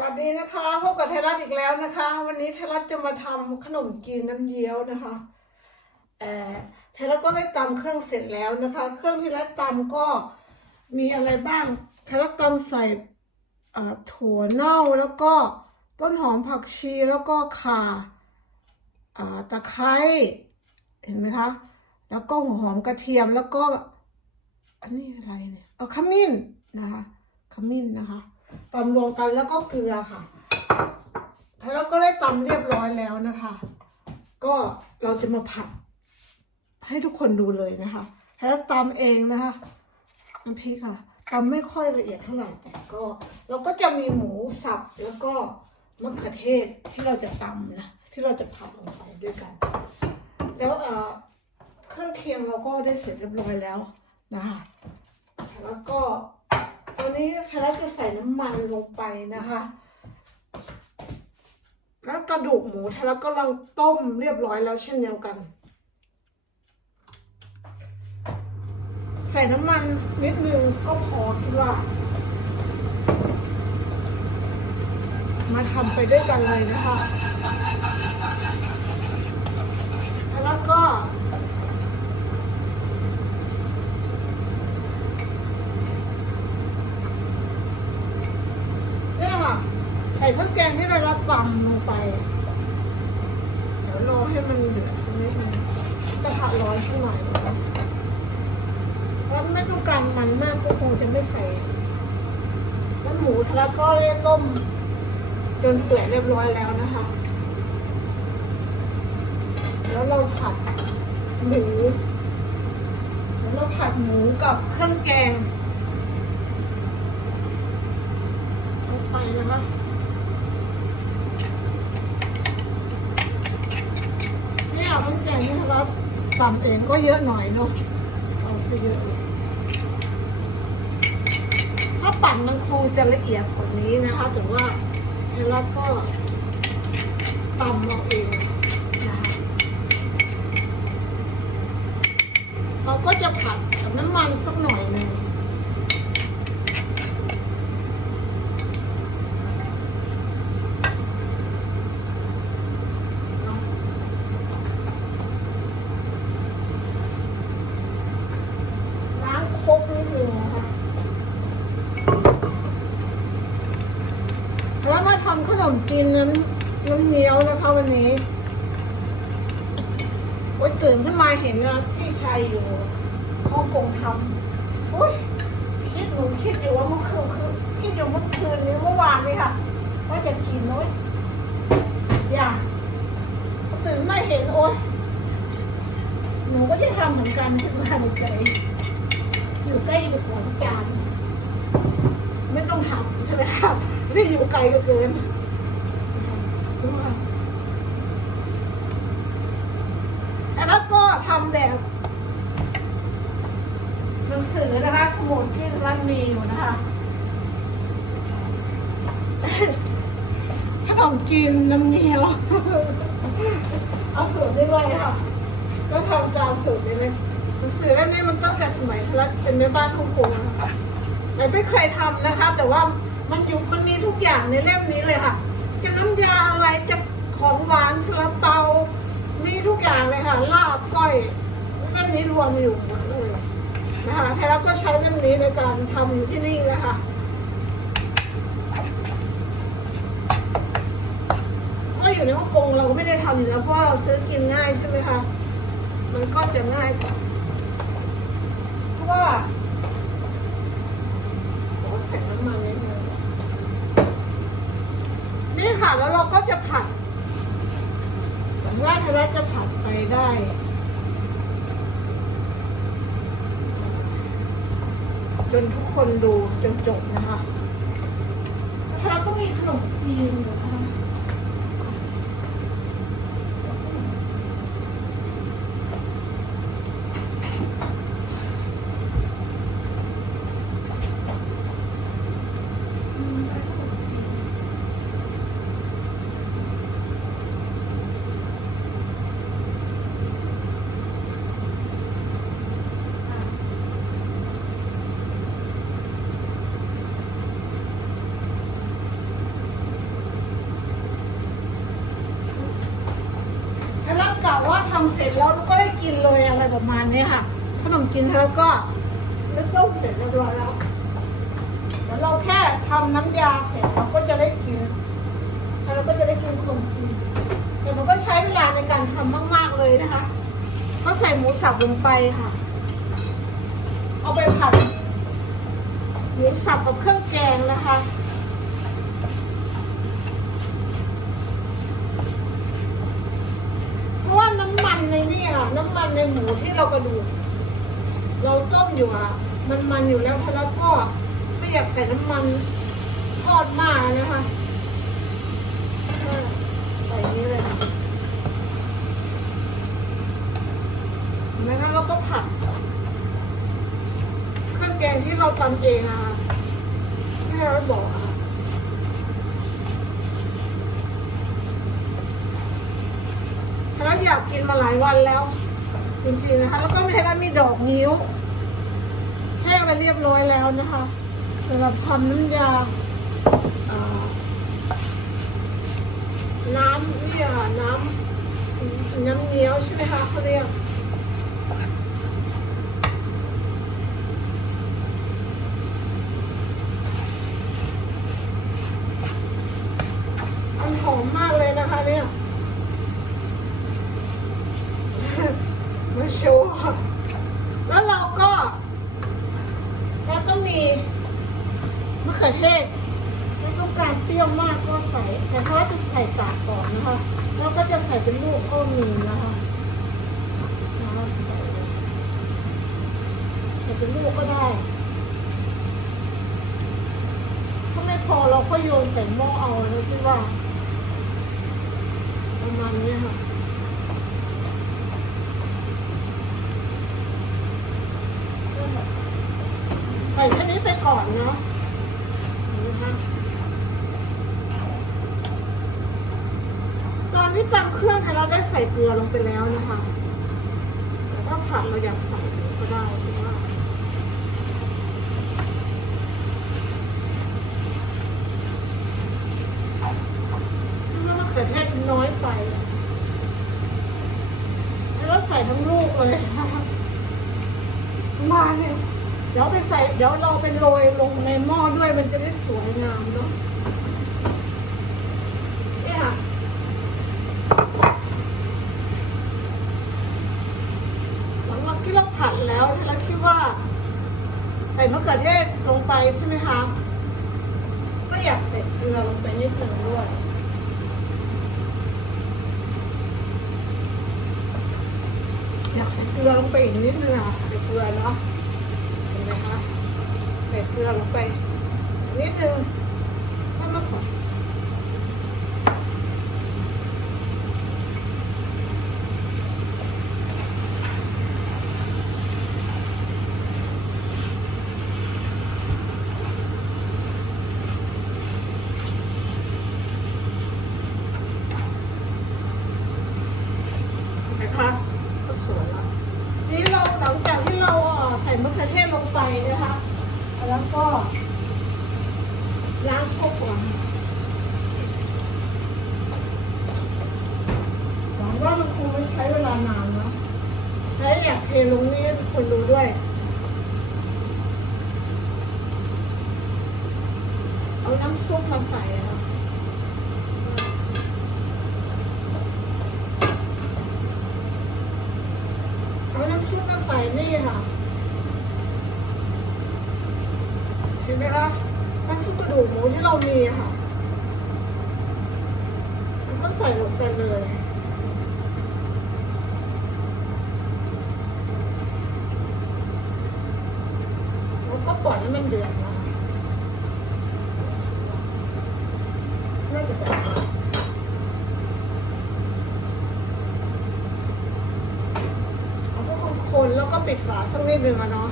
สวัสดีนะคะพบกับไทยรัฐอีกแล้วนะคะ วันนี้ไทยรัฐจะมาทำขนมจีนน้ำเยี้ยวนะคะเอ่อไทยรัฐก็ได้ตำเครื่องเสร็จแล้วนะคะ เครื่องที่รัฐตำก็มีอะไรบ้างไทยรัฐตำใส่ถั่วเน่าแล้วก็ต้นหอมผักชีแล้วก็ข่าอ่าตะไคร้เห็นไหมคะแล้วก็หัวหอมกระเทียมแล้วก็ อันนี้อะไรเนี่ยเออขมิ้นนะคะขมิ้นนะคะ ตำรวมกันแล้วก็เกลือค่ะ แล้วก็ได้ตำเรียบร้อยแล้วนะคะ ก็เราจะมาผัด ให้ทุกคนดูเลยนะคะแล้วตำเองนะคะน้ำพริกค่ะตำไม่ค่อยละเอียดเท่าไหร่แต่ก็เราก็จะมีหมูสับแล้วก็มะเขือเทศที่เราจะตำนะที่เราจะผัดลงไปด้วยกัน แล้วเเครื่องเคียงเราก็ได้เสร็จเรียบร้อยแล้วนะคะแล้วก็ ตอนนี้ชาร์จะใส่น้ำมันลงไปนะคะ แล้วกระดูกหมูชาร์ก็กำลังต้มเรียบร้อยแล้วเช่นเดียวกัน ใส่น้ำมันนิดนึงก็พอคิดว่า มาทำไปด้วยกันเลยนะคะ แล้วก็ เนี่ยค่ะ ใส่เครื่องแกงที่เราตำลงไป เดี๋ยวรอให้มันเดือดสักนิดนึงกระทะร้อนสักหน่อยนะคะไม่ต้องการมันมากก็คงจะไม่ใส่แล้วหมูทะเลก็ได้ต้มจนเปื่อยเรียบร้อยแล้วนะคะ แล้วเราผัดหมูแล้วเราผัดหมูกับเครื่องแกงลงไปนะคะ เนี่ยต้นแกงนี่ครับตำเองก็เยอะหน่อยเนาะเอาซะเยอะถ้าปั่นมันคงจะละเอียดกว่านี้นะคะแต่ว่าแล้วก็ตำเราเองนะคะเราก็จะผัดกับน้ำมันสักหน่อยหนึ่ง ล้างครกนิดนึงนะคะแล้วมาทำขนมจีนน้ำ วนะคะวันนี้โอ๊ยตื่นขึ้นมาเห็นนะพี่ชายอยู่ฮ่องกงทำอุ้ยคิดหนูคิดอยู่ว่าเมื่อคืนคือคิดอยู่เมื่อคืนนี้เมื่อวานนี้ค่ะ ว่าจะกินน้อยอย่าตื่นมาเห็นโอ๊ยหนูก็จะทำเหมือนกันคิดว่าในใจอยู่ใกล้อยู่ของจานไม่ต้องทำใช่ไหมครับไม่อยู่ไกลก็เกินแล้วก็ทำแบบหนังสือนะคะ สมุดที่ร้านมีอยู่นะคะ จีนน้ำเงี้ยวเอาสูตรได้เลยค่ะ ก็ทำตามสูตรนี้เลยหนังสือเล่มนี้มันตั้งแต่สมัยรัฐเป็นแม่บ้านฮ่องกงนะคะแต่ไม่เคยทำนะคะ แต่ว่ามันอยู่มันมีทุกอย่างในเล่มนี้เลยค่ะ จะน้ำยาอะไรจะของหวานสลัเปา มีทุกอย่างเลยค่ะ ลาบก้อยเล่มนี้รวมอยู่หมดเลยนะคะแท้แล้วก็ใช้เล่มนี้ในการทำอยู่ที่นี่เลยค่ะ เพราะ อยู่ในฮ่องกงเราก็ไม่ได้ทำอยู่แล้วเพราะเราซื้อกินง่ายใช่ไหมคะ มันก็จะง่ายกว่าเพราะว่าใส่น้ำมันนิดนึงนี่ค่ะแล้วเราก็จะผัดหวังว่าทาราจะผัดไปได้จนทุกคนดูจนจบนะคะทาราก็มีขนมจีนนะคะ นะว่าทำเสร็จแล้วก็ได้กินเลยอะไรประมาณนี้ค่ะ ขนมจีนแล้วก็แล้วต้มเสร็จเรียบร้อยแล้วเดี๋ยวเราแค่ทำน้ำยาเสร็จเราก็จะได้กินแล้วเราก็จะได้กินขนมจีนแต่มันก็ใช้เวลาในการทำมาก ๆเลยนะคะ ก็ใส่หมูสับลงไปค่ะ เอาไปผัดหมูสับกับเครื่องแกงนะคะ เพราะว่าน้ำ มันในนี่อะน้ำมันในหมูที่เรากระดูกเราต้มอยู่อะ มันมันอยู่แล้วแล้วก็ไม่อยากใส่น้ำมันทอดมากนะคะใส่นี้เลยค่ะแล้วเราก็ผัดเครื่องแกงที่เราทำเองอะที่เราบอก อยากกินมาหลายวันแล้ว จริงๆนะคะ แล้วก็ไมีแล้วมีดอกนิ้วแช่ไปเรียบร้อยแล้วนะคะสำหรับทำน้ำยาอ่อน้ำนี่ค่ะน้ำน้ำเงี้ยวใช่ไหมคะเขาเรียกมันหอมมากเลยนะคะเนี่ย มาโชว์แล้วเราก็แล้วก็มีมะเขือเทศไม่ต้องการเปรี้ยวมากก็ใส่ แต่ถ้าจะใส่กากก่อนนะคะ แล้วก็จะใส่เป็นลูกก็มีนะคะนะคะใส่เลยใส่เป็นลูกก็ได้ ถ้าไม่พอ เราก็โยนใส่หม้อเอาแล้วที่ว่าประมาณนี้ค่ะใส่แค่นี้ไปก่อนเนาะนะคะตอนที่ตำเครื่องเนี่ยเราได้ใส่เกลือลงไปแล้วนะคะแต่ถ้าผัดเราอยากใส่ก็ได้ใช่ไหมถ้ามะเขือเทศน้อยไปอะแล้วใส่ทั้งลูกเลยนะคะ มาเนี่ยเดี๋ยวไปใส่ เดี๋ยวเราไปโรยลงในหม้อด้วยมันจะได้สวยงามเนาะเนี่ยค่ะหลังจากที่เราผัดแล้วเราคิดว่า ใส่มะเขือเทศลงไปใช่ไหมคะก็อยากใส่เกลือลงไปนิดหนึ่งด้วยอยากใส่เกลือลงไปอีกนิดนึงอะใส่เกลือเนาะ ใส่เกลือลงไปนิดนึงให้มันก่อนนะคะก็สวยแล้วนี่เราหลังจากที่เราเอ่อใส่มะเขือเทศลงไปนะคะ แล้วก็ล้างพวกก่อนหวังว่ามันคงไม่ใช้เวลานานเนาะถ้าอยากเทลงนี่ให้คนดูด้วย เอาน้ำซุปมาใส่อะค่ะ เอาน้ำซุปมาใส่นี่ค่ะ เห็นไหมคะน้ำซุปกระดูกห มูที่เรามีค่ะมันก็ใส่ลงไปเลยแล้วก็ปล่อยให้มันเดือดนะน่าจะแบบเอาก็คนแล้วก็ปิดฝาสักนิดนึงอะเนาะ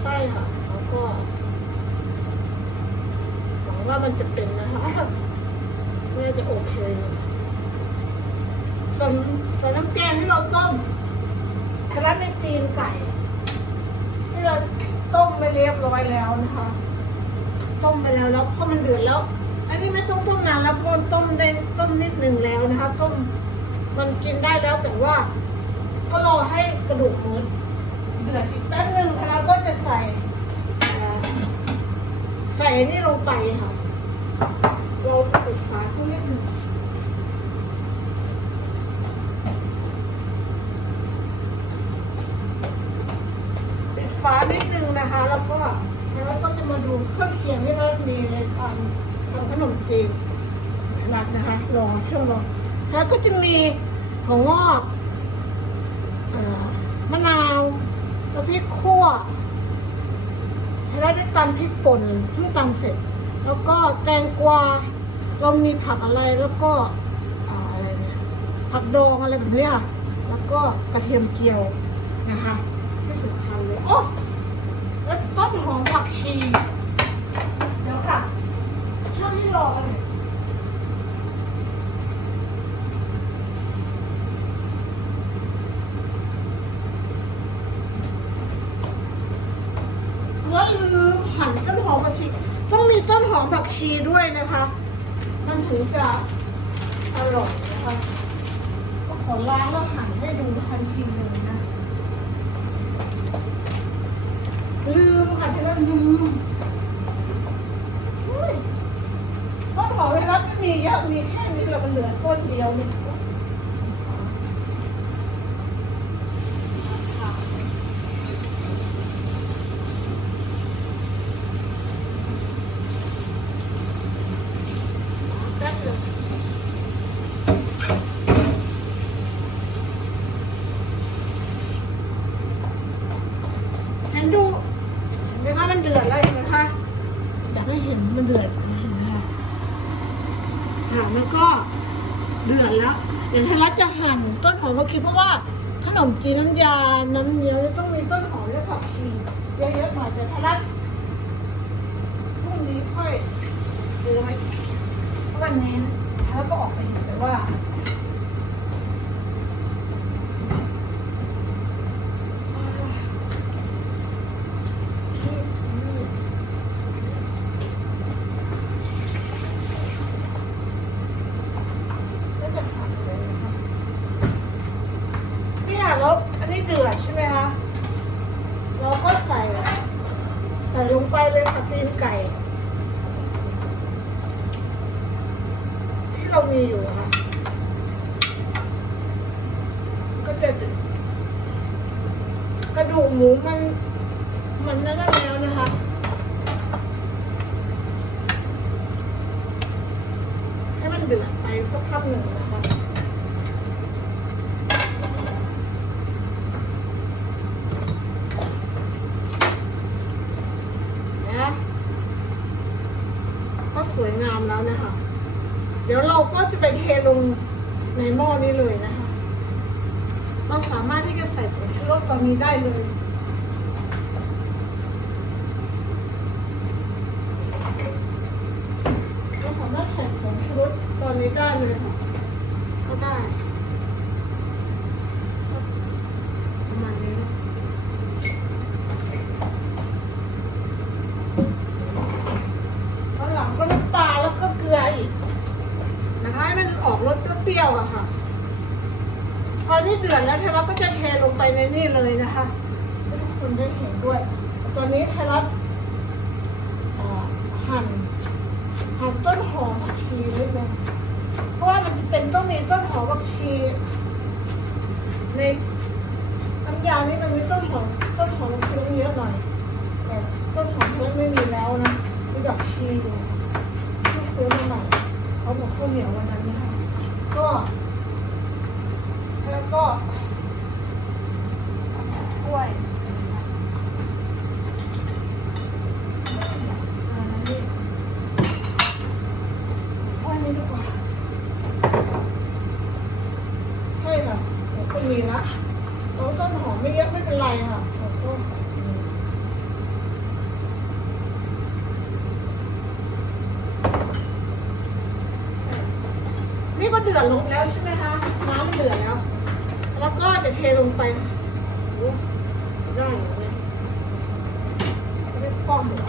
ใช่ค่ะ แล้วก็หวังว่ามันจะเป็นนะคะน่าจะโอเคอยู่ส่วนส่วนน้ำแกงที่เราต้มคณะในจีน ไก่ ที่เราต้มไปเรียบร้อยแล้วนะคะ ต้มไปแล้วแล้วพอมันเดือดแล้ว อันนี้ไม่ต้องต้มนานแล้วเพราะต้มได้ต้มนิดหนึ่งแล้วนะคะต้มมันกินได้แล้วแต่ว่า ก็รอให้กระดูกหมูเดือดอีกแป๊บหนึ่งเราก็จะใส่ใส่นี่ลงไปค่ะ เราจะปิดฝาสักนิดหนึ่งปิดฝานิดนึงนะคะ แล้วก็แล้วก็จะมาดูเครื่องเคียงที่เรามีในการทำขนมจีนรัดนะคะรอช่วงรอแล้วก็จะมีถั่วงอกมะนาวแล้วพริกขั่วแล้วได้ตำพริกป่นเพิ่งตำเสร็จ แล้วก็แตงกวาเรามีผักอะไรแล้วก็อะไรเนี่ยผักดองอะไรแบบนี้ค่ะแล้วก็กระเทียมเจียวนะคะที่สำคัญเลยโอ้ แล้วต้นหอมผักชีเดี๋ยวค่ะช่วงที่รอกันเนี่ยว่าลืมหั่นต้นหอมผักชี ต้องมีต้นหอมผักชีด้วยนะคะ มันถึงจะอร่อยนะคะก็ขอล้างแล้วหั่นให้ดูทันทีเลยนะ ลืมค่ะที่ว่าลืมต้นหอมไวลาไม่มีเยอะมีแค่นี้เรามันเหลือต้นเดียวเนี่ยแป๊บเดียวเห็นดูเห็นไหมคะมันเดือดแล้วเห็นไหมคะอยากให้เห็นมันเดือดเห็นไหมคะค่ะมันก็เดือดแล้ว เดี๋ยวไทยรัฐจะหั่นต้นหอมมาคิดเพราะว่าข นมจีนน้ำยา น้ำเงี้ยวต้องมีต้นหอมและผักชีเยอะๆหน่อยแต่ถ้ารัดพรุ่งนี้ค่อยซื้อไว้เพราะวันนี้แล้วก็ออกไปแต่ว่า เนี่ยแล้วอันนี้เดือดใช่ไหมคะ เราก็ใส่ ใส่ลงไปเลยค่ะตีนไก่ ที่เรามีอยู่ค่ะ ก็จะกระดูกหมูมัน มันนั่นแล้วนะคะ ให้มันเดือดไปสักพักหนึ่งนะคะนะก็สวยงามแล้วนะคะ เดี๋ยวเราก็จะไปเทลงในหม้อนี้เลยนะคะ เราสามารถที่จะใส่ผงชูรสตอนนี้ได้เลย เราสามารถใส่ผงชูรสตอนนี้ได้เลยค่ะก็ได้ประมาณนี้ ตอนหลังก็น้ำปลาแล้วก็เกลืออีกนะคะให้มันออก รี้ยวอะค่ะ พอที่เดือดแล้วไทยรัฐก็จะเทลงไปในนี่เลยนะคะให้ทุกคนได้เห็นด้วย ตอนนี้ไทยรัฐหั่นหั่นต้นหอมผักชีนิดนึงเพราะว่ามันเป็นต้องมีต้นหอมผักชีในน้ำยานี่มันมีต้นหอมต้นหอมผักชีเยอะหน่อยแต่ต้นหอมเล็กไม่มีแล้วนะมีดอกชีอยู่ที่ซื้อมาใหม่เขาบอกข้าวเหนียววันนั้นนะ ก็ แล้วก็กล้วยอ่านี่กล้วยนี่ดีกว่าใช่ค่ะเดี๋ยวก็มีละเราต้นหอมไม่เยอะไม่เป็นไรค่ะเราก็ใส่อันนี้ นี่ ก็เดือดลงแล้วใช่ไหมคะน้ำเดือดแล้ว แล้วก็จะเทลงไปได้เหรอเนี่ยไม่ได้ป้อมเหรอ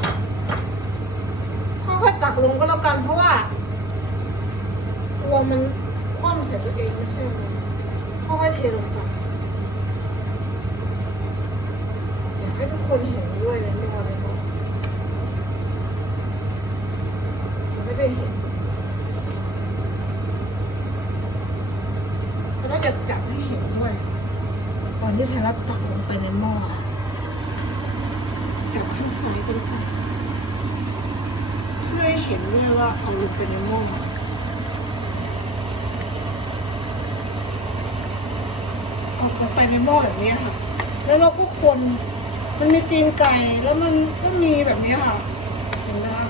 ลงก็แล้วกันเพราะว่ากลัวมันคว่ำใส่ตัวเองไม่ใช่ไหมค่อยๆเทลงไปอยากให้ทุกคนเห็นด้วยเลยไม่ว่าอะไรก็ไม่ได้เห็นแล้วอยากจับให้เห็นด้วยก่ อนที่ไทยรัฐตักลงไปในหม้อจับข้างซ้ายก็แล้วกันเพื่อให้เห็นด้วยว่าเอาลงไปในหม้อเอาลงไปในหม้อแบบนี้ค่ะ แล้วเราก็คน มันมีตีนไก่แล้วมันก็มีแบบนี้ค่ะ เห็นไหมคะ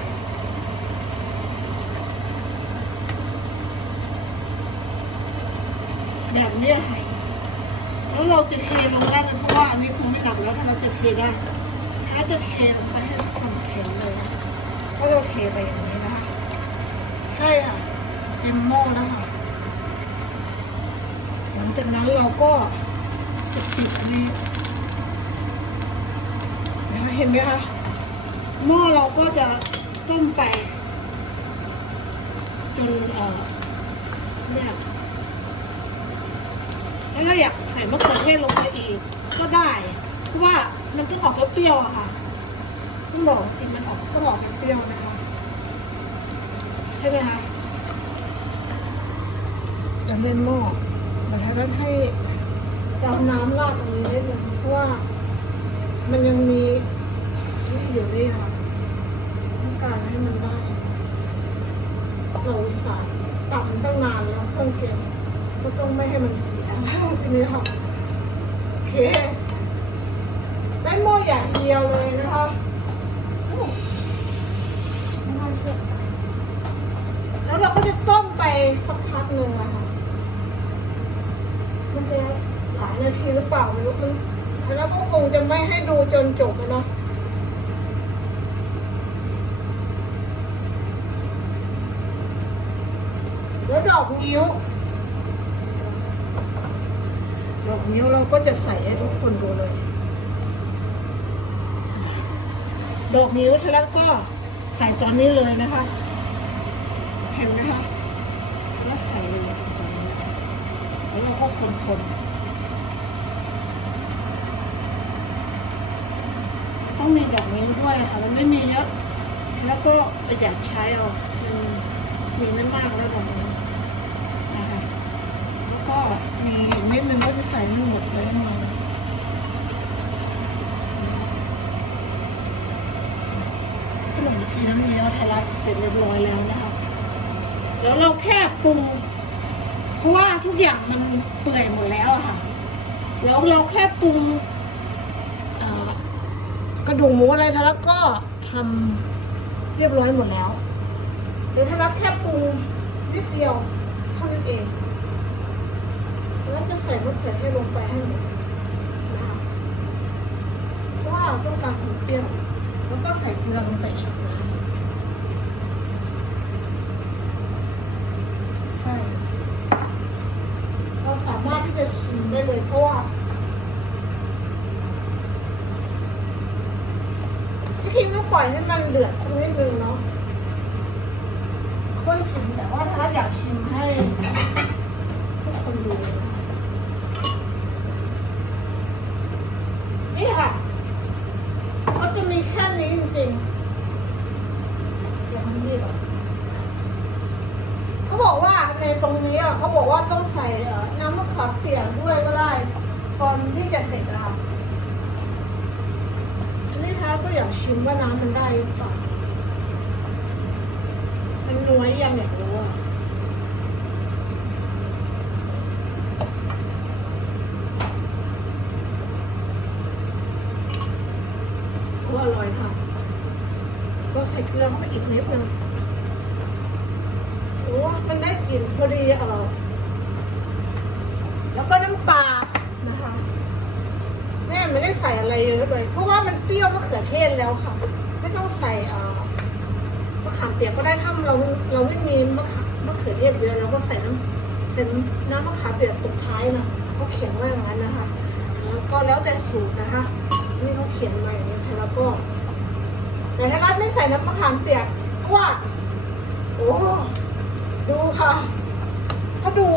แบบนี้ค่ะ แล้วเราจะเทลงได้ไหมเพราะว่าอันนี้คงไม่หนักแล้วถ้าเราจะเทได้ถ้าจะเทลงไปให้ความแข็งเลยก็เราเทไปอย่างนี้นะคะใช่ค่ะเต็มหม้อแล้วค่ะหลังจากนั้นเราก็จะปิดนี้นะคะเห็นไหมคะหม้อเราก็จะต้มไปจนเอ่อเนี่ย แล้วเราอยากใส่มะเขือเทศลงไปอีก ก็ได้เพราะว่ามันต้ออกเปรี้ยวอะค่ะต้องบอกจริงมันออกต้องออกเป็นเปรี้ยวนะคะใช่ไหมคะจะเล่นหม้อแต่ถ้าท่านให้เราน้ำราดตรงนี้ได้เลยเพราะว่ามันยังมีนี่อยู่นี่ค่ะต้องการให้มันได้เราใส่ตับมันตั้งนานแล้วเครื่องเคียงก็ต้องไม่ให้มันเสีย สินี้ค่ะโอเคได้หม้อย่างเดียวเลยนะคะไม่น่าเชื่อแล้วเราก็จะต้มไปสักพักหนึ่งอะค่ะ มันจะหลายนาทีหรือเปล่าไม่รู้มันแล้วก็คงจะไม่ให้ดูจนจบอะเนาะแล้วดอกนิ้ว ดอก นิ้วเราก็จะใส่ให้ทุกคนดูเลย ดอกนิ้วทะลักก็ใส่ตอนนี้เลยนะคะ เห็นไหมคะแล้วใส่เลยสตอนนี้แล้วเราก็คนๆต้องมีดอกนิ้วด้วยค่ะมันไม่มีเยอะ แล้วก็ประหยัดใช้เอามีไม่มากแล้วดอกนิ้ว ก็มีอีกนิดนึงก็จะใส่หมดเลยทั้งหมดขนมจีนน้ำเงี้ยวทะลักเสร็จเรียบร้อยแล้วนะคะแล้วเราแค่ปรุงเพราะว่าทุกอย่างมันเปื่อยหมดแล้วอะค่ะ แล้วเราแค่ปรุงกระดูกหมูอะไรทะลักก็ทำเรียบร้อยหมดแล้วเดี๋ยวทะลักแค่ปรุงนิดเดียวเท่านั้นเอง แล้วจะใส่มะเขือเทศลงไปให้หมดนะคะเพราะว่าเราต้องการความเปรี้ยวแล้วก็ใส่เกลือลงไปอีกนะใช่เราสามารถที่จะชิมได้เลยเพราะว่าที่จริงต้องปล่อยให้มันเดือดสักนิดนึงเนาะค่อยชิมแต่ว่าถ้าอยากชิมให้ทุกคนดูเลยนะนี่ค่ะเขาจะมีแค่นี้จริงๆอย่างนี้เหรอ เขาบอกว่าในตรงนี้อะเขาบอกว่าต้องใส่เอ่อน้ำมะขามเปียกด้วยก็ได้ก่อนที่จะเสร็จอะค่ะอันนี้ท้าก็อยากชิมว่าน้ำมันได้หรือเปล่า มันนัวยังอยากรู้อะก็อร่อยค่ะก็ใส่เกลือเข้าไปอีกนิดนึงโอ้มันได้กลิ่นพอดีเออแล้วก็น้ำปลานะคะแม่ไม่ได้ใส่อะไรเยอะเลย เพราะว่ามันเปรี้ยวมะเขือเทศแล้วค่ะ ไม่ต้องใส่เอ่อมะ ขามเปียกก็ได้ถ้าเราเราไม่มีมะขามมะเขือเทศเยอะเราก็ใส่น้ำใส่น้ำมะขามเปียกตกท้ายนะเขาเขียนไว้อย่างนั้นนะคะ แล้วก็แล้วแต่สูตรนะคะ นี่เขาเขียนมาอย่างนี้ค่ะแล้วก็ แต่ถ้าเรัฐไม่ใส่น้ำมะขามเปียกเพราะว่า โอ้ดูค่ะเขาดู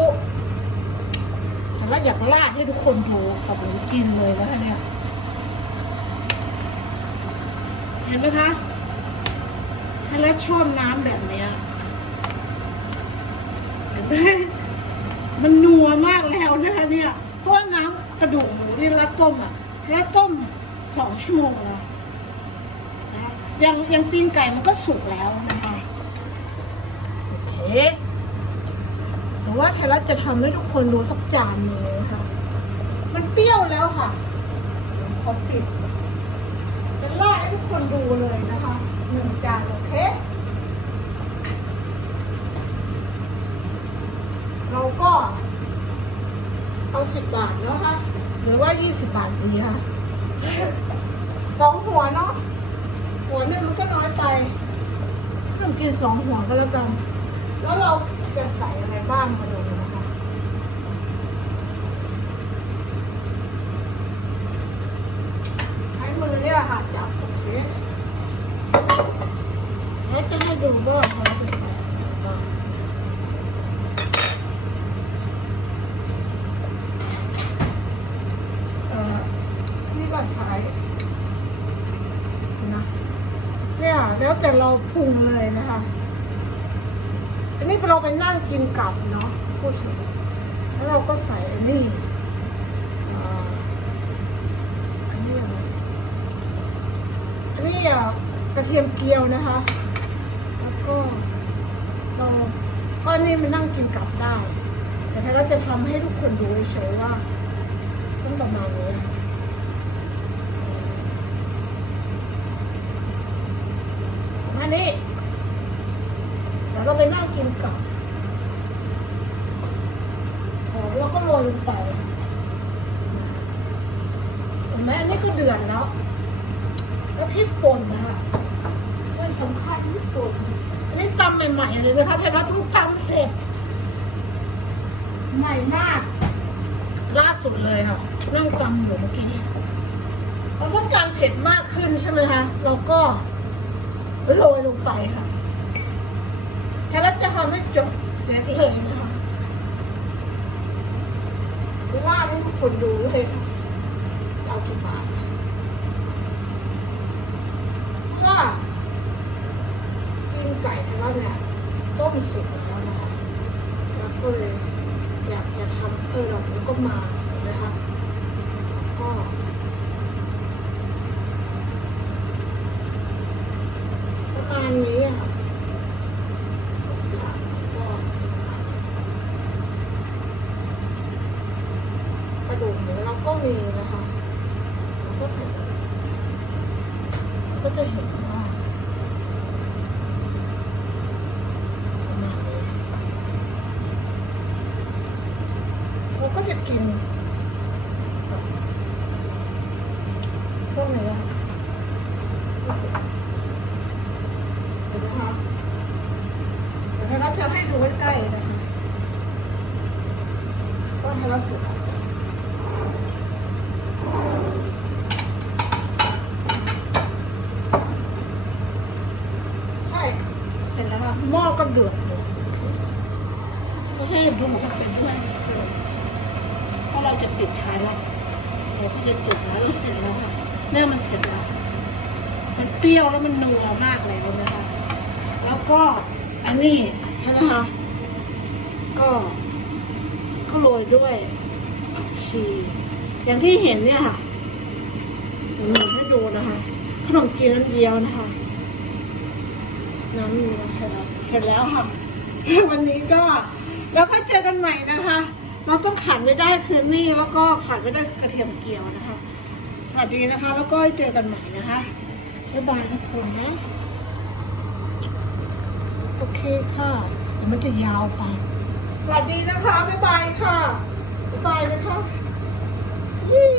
แต่ละอยากลาดให้ทุกคนดูกับหนูกินเลยนะคะเนี่ย เห็นไหมคะ แล้วชอบน้ำแบบเนี้ยมันนัวมากแล้วนะคะเนี่ย เพราะน้ำกระดูกหมูที่ละต้มอะละต้มสองชั่วโมงแล้วนะยังยังตีนไก่มันก็สุกแล้วนะคะโอเคหรือว่าไทยรัฐจะทำให้ทุกคนดูสักจานนึงเลยนะคะมันเปรี้ยวแล้วค่ะขอปิดเป็นล่าให้ทุกคนดูเลยนะคะหนึ่งจานโอ เคเราก็เอาสิบบาทแล้วค่ะหรือว่ายี่สิบบาทดีค่ะสองหัวเนาะหัวหนึงมันก็น้อยไปเพิ่มกินสองหัวก็แล้วกัน แล้วเราจะใส่อะไรบ้างมาดูนะคะใช้มือนี่แหละค่ะจับโอเค แล้วจะให้ดูว่าเราจะใส่เออนี่ก็ใช้นะเนี่ยแล้วแต่เราปรุงเลยนะคะ อันนี้เราไปนั่งกินกับเนาะพูดถึงแล้วเราก็ใส่อันนี้อันนี้อะไรอันนี้อะกระเทียมเจียวนะคะ ก็เราก็อันนี่มันนั่งกินกลับได้ แต่ถ้าเราจะทำให้ทุกคนดูเฉยว่าต้องประมาณนี้มานี้แล้วเราไปนั่งกินกลับหอมแล้วก็โรยลงไปเห็นไหมอันนี้ก็เดือดแล้ว แล้วพริกป่นนะคะช่วยสำคัญพริกป่นอันนี้ตำ ใหม่ๆเลยนะคะแต่ว่าทุกตำเสร็จ ใหม่มากล่าสุดเลยค่ะนั่งตำอยู่เมื่อกี้เราต้องการเผ็ดมากขึ้นใช่ไหมคะเราก็โรยลงไปค่ะแค่เราจะทำให้จบเสร็จเลยนะคะลาให้ทุกคนดูเลยเอากี่บาท ก็กินไก่ทว่า เนี่ยต้มสุกแล้วนะคะแล้วก็เลยอยากจะทำเออเราก็มานะคะก็ประมาณนี้อะค่ะก็กระดูกหมูเราก็มีนะคะ ก็ใส่ก็จะเห็นว่าประมาณนี้เราก็จะกินกับพวกนี้นะคะรู้สึกเห็นไหมคะเดี๋ยวเราจะให้ดูใกล้ๆนะคะก็ให้เราสึก ใช่ เสร็จแล้วค่ะหม้อก็เดือดเลยก็ให้ดูกันไปด้วยเพราะเราจะปิดท้ายแล้วเดี๋ยวก็ จะจุดแล้วเราเสร็จแล้วค่ะเนี่ยมันเสร็จแล้ว มันเปรี้ยวแล้วมันนัวมากเลยนะคะ แล้วก็อันนี้นะคะ ก็ ก็โรยด้วยผักชีอย่างที่เห็นเนี่ยค่ะเดี๋ยวหนูให้ดูนะคะ ขนมจีนน้ำเยียวนะคะ น้ำเนื้อเสร็จแล้วเสร็จแล้วค่ะ วันนี้ก็แล้วก็เจอกันใหม่นะคะ เราต้องขาดไม่ได้คือนี่แล้วก็ขาดไม่ได้กระเทียมเกียวนะคะ สวัสดีนะคะ แล้วก็เจอกันใหม่นะคะบ๊ายบายทุกคนนะ โอเคค่ะแต่มันจะยาวไป สวัสดีนะคะบ๊ายบายค่ะบ๊ายบายนะคะยี่